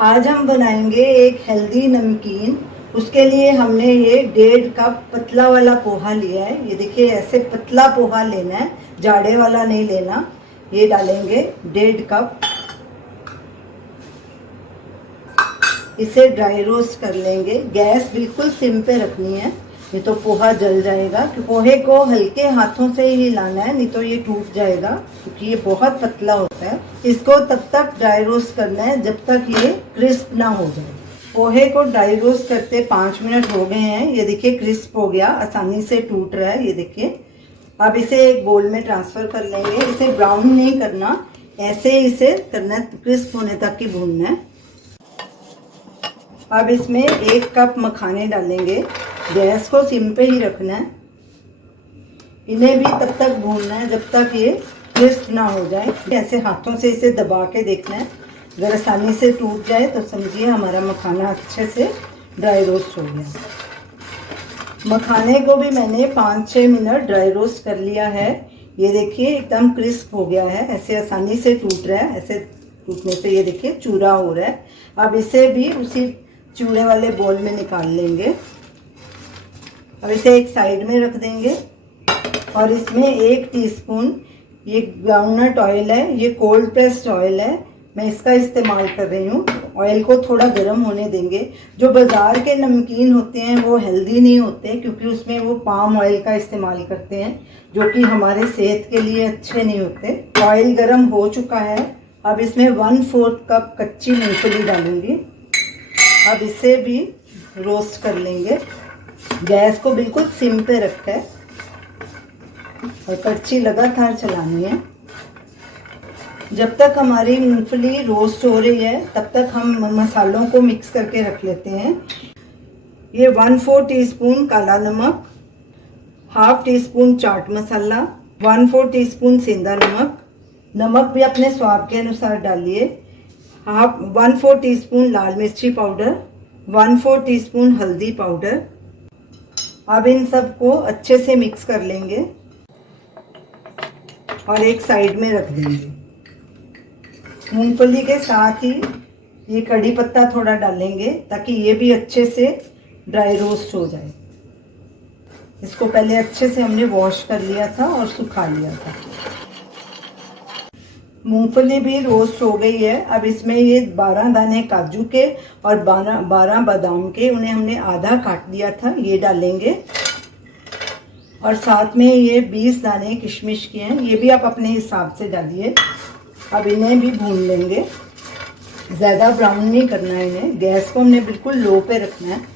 आज हम बनाएंगे एक हेल्दी नमकीन। उसके लिए हमने ये 1.5 कप पतला वाला पोहा लिया है। ये देखिए, ऐसे पतला पोहा लेना है, जाड़े वाला नहीं लेना। ये डालेंगे 1.5 कप। इसे ड्राई रोस्ट कर लेंगे। गैस बिल्कुल सिम पे रखनी है, नहीं तो पोहा जल जाएगा। पोहे को हल्के हाथों से ही हिलाना है, नहीं तो ये टूट जाएगा, क्योंकि ये बहुत पतला होता है। इसको तब तक ड्राई रोस्ट करना है जब तक ये क्रिस्प ना हो जाए। पोहे को ड्राई रोस्ट करते 5 मिनट हो गए हैं। ये देखिए क्रिस्प हो गया, आसानी से टूट रहा है। ये देखिए, अब इसे एक बोल में ट्रांसफर कर लेंगे। इसे ब्राउन नहीं करना, ऐसे ही इसे करना है, क्रिस्प होने तक ही भूनना है। अब इसमें 1 कप मखाने डालेंगे। गैस को सिम पे ही रखना है। इन्हें भी तब तक भूनना है जब तक ये क्रिस्प ना हो जाए। ऐसे हाथों से इसे दबा के देखना है। अगर आसानी से टूट जाए तो समझिए हमारा मखाना अच्छे से ड्राई रोस्ट हो गया। मखाने को भी मैंने 5-6 मिनट ड्राई रोस्ट कर लिया है। ये देखिए एकदम क्रिस्प हो गया है, ऐसे आसानी से टूट रहा है। ऐसे टूटने पे ये देखिए चूरा हो रहा है। अब इसे भी उसी चूड़े वाले बोल में निकाल लेंगे। अब इसे एक साइड में रख देंगे और इसमें 1 टीस्पून ये ग्राउंडनट ऑयल है। ये कोल्ड प्रेस्ड ऑयल है, मैं इसका इस्तेमाल कर रही हूँ। ऑयल को थोड़ा गर्म होने देंगे। जो बाज़ार के नमकीन होते हैं वो हेल्दी नहीं होते, क्योंकि उसमें वो पाम ऑयल का इस्तेमाल करते हैं, जो कि हमारे सेहत के लिए अच्छे नहीं होते। ऑयल गर्म हो चुका है। अब इसमें 1/4 कप कच्ची मूंगफली डालूंगी। अब इसे भी रोस्ट कर लेंगे। गैस को बिल्कुल सिम पे रखा है और कड़छी लगातार चलानी है। जब तक हमारी मूंगफली रोस्ट हो रही है तब तक हम मसालों को मिक्स करके रख लेते हैं। ये 1/4 टीस्पून काला नमक, 1/2 टीस्पून चाट मसाला, 1/4 टीस्पून सेंधा नमक। नमक भी अपने स्वाद के अनुसार डालिए। 1/4 टीस्पून लाल मिर्ची पाउडर, 1/4 टीस्पून हल्दी पाउडर। अब इन सबको अच्छे से मिक्स कर लेंगे और एक साइड में रख देंगे। मूंगफली के साथ ही ये कड़ी पत्ता थोड़ा डालेंगे, ताकि ये भी अच्छे से ड्राई रोस्ट हो जाए। इसको पहले अच्छे से हमने वॉश कर लिया था और सुखा लिया था। मूंगफली भी रोस्ट हो गई है। अब इसमें ये 12 दाने काजू के और 12 बादाम के, उन्हें हमने आधा काट दिया था, ये डालेंगे। और साथ में ये 20 दाने किशमिश के हैं, ये भी आप अपने हिसाब से डालिए। अब इन्हें भी भून लेंगे। ज़्यादा ब्राउन नहीं करना है इन्हें, गैस को हमने बिल्कुल लो पे रखना है।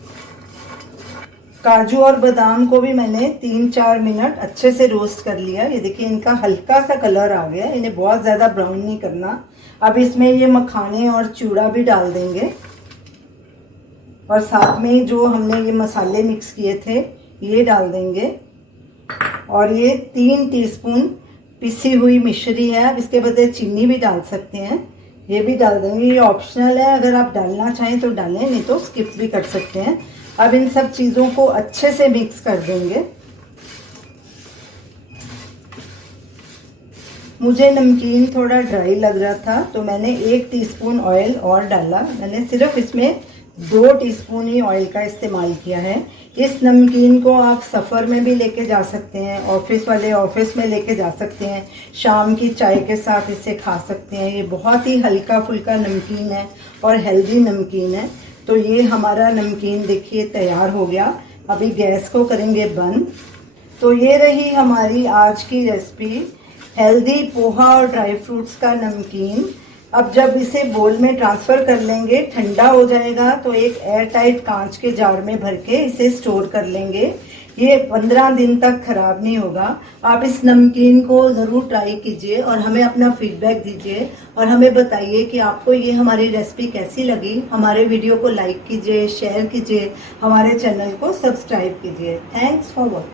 काजू और बादाम को भी मैंने 3-4 मिनट अच्छे से रोस्ट कर लिया। ये देखिए इनका हल्का सा कलर आ गया, इन्हें बहुत ज़्यादा ब्राउन नहीं करना। अब इसमें ये मखाने और चूड़ा भी डाल देंगे और साथ में जो हमने ये मसाले मिक्स किए थे ये डाल देंगे। और ये 3 टीस्पून पिसी हुई मिश्री है। अब इसके बदले चीनी भी डाल सकते हैं, ये भी डाल देंगे। ये ऑप्शनल है, अगर आप डालना चाहें तो डालें, नहीं तो स्किप भी कर सकते हैं। अब इन सब चीज़ों को अच्छे से मिक्स कर देंगे। मुझे नमकीन थोड़ा ड्राई लग रहा था तो मैंने 1 टीस्पून ऑयल और डाला। मैंने सिर्फ इसमें 2 टीस्पून ही ऑयल का इस्तेमाल किया है। इस नमकीन को आप सफ़र में भी लेके जा सकते हैं, ऑफिस वाले ऑफिस में लेके जा सकते हैं, शाम की चाय के साथ इसे खा सकते हैं। ये बहुत ही हल्का फुल्का नमकीन है और हेल्दी नमकीन है। तो ये हमारा नमकीन देखिए तैयार हो गया। अभी गैस को करेंगे बंद। तो ये रही हमारी आज की रेसिपी, हेल्दी पोहा और ड्राई फ्रूट्स का नमकीन। अब जब इसे बोल में ट्रांसफ़र कर लेंगे, ठंडा हो जाएगा, तो एक एयर टाइट कांच के जार में भर के इसे स्टोर कर लेंगे। ये 15 दिन तक ख़राब नहीं होगा। आप इस नमकीन को ज़रूर ट्राई कीजिए और हमें अपना फीडबैक दीजिए और हमें बताइए कि आपको ये हमारी रेसिपी कैसी लगी। हमारे वीडियो को लाइक कीजिए, शेयर कीजिए, हमारे चैनल को सब्सक्राइब कीजिए। Thanks for watching.